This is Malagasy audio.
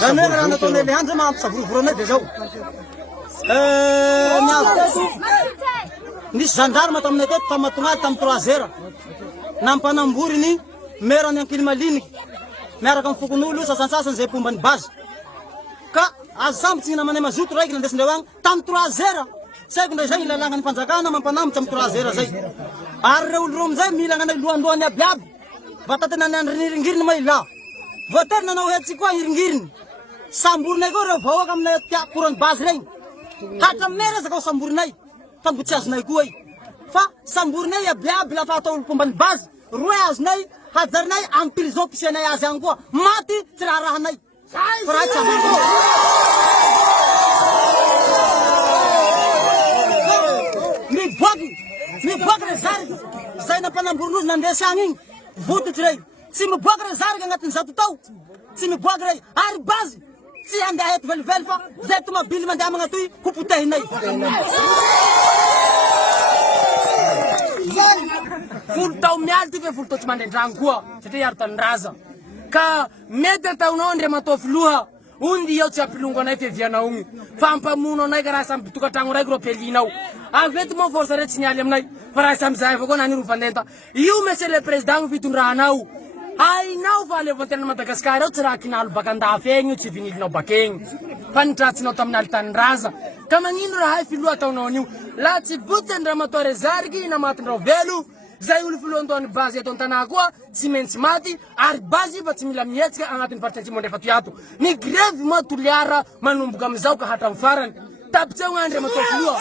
Raha nataonay le andro mampisavorovoroanay dia zao. Nisy gendarme taminay teto tamatongady tamin'ny 3 heures. Nampanambory ny merany Ankilimalinika. Miaraka amin'ny fokon'olo sasansasany zay pombany bazy. Ka azo samby tsy namanay mazoto raiky nandesindreo agny tamin'ny 3 heures. Saiko ndray zay ilalagna ny fanjakana mampanambotra amin'ny 3 heures zay. Ary reo olo amizay milagna anay lohandohany abiaby. Vatatena niringiriny ma ila. Voatery nanao hetsy koa iringiriny. Samborinay koa reo vahoaka aminay korany bazy regny. Hatra merazaka ao samborinay. Tambo tsy azonay koa i. Fa samborinay abiaby lafa atao olo pombany bazy. Roe azonay hajarinay amin'ny prison pisenay azy agny koa. Maty tsy raha rahanay. Fa raha tsy amako. Miboaky re zariky. Zay nampanamborin'olo nandesy agny igny. Vototry rey. Tsy miboaky re zariky agnatin'ny 100 tao. Tsy miboaky rey. Ary bazy. Tsy handeha eto velively fa zay tomabily mandeha magnatoy kopotehinay. Folo tao mialy ty fe folo tao tsy mandrendragno koa satria iaro tanindраza. Ka mety ataonao Andriamatao filoha. Undi io tsy ampilongo anay fiavianao igny. Fa ampamono anay ka raha samby tokantragno raiky ro apelinao. Avety moa force reto tsy nialy aminay. Fa raha samby zay avao koa nany rofandenta. Io monsieur le président fitondrahanao. Ainao fa le vontena Madagasikara ao tsy raha kinalo baka andafy egny io tsy vinilinao bakegny. Fa nitratsinao tamin'ny alitanindраza. Ka magnino raha filoha ataonao an'io. La tsy botsy Andriamatao rezariky namatindrao velo. Zay olo filohandohan'ny bazy eto an-tanà koa tsy maintsy maty ary bazy fa tsy mila mihetsika agnatin'ny parti Atsimo andrefa Fiato. Ny grevy moa toliara manomboka amizao ka hatramin'ny farany. Tapitseo Andriamatao filoha.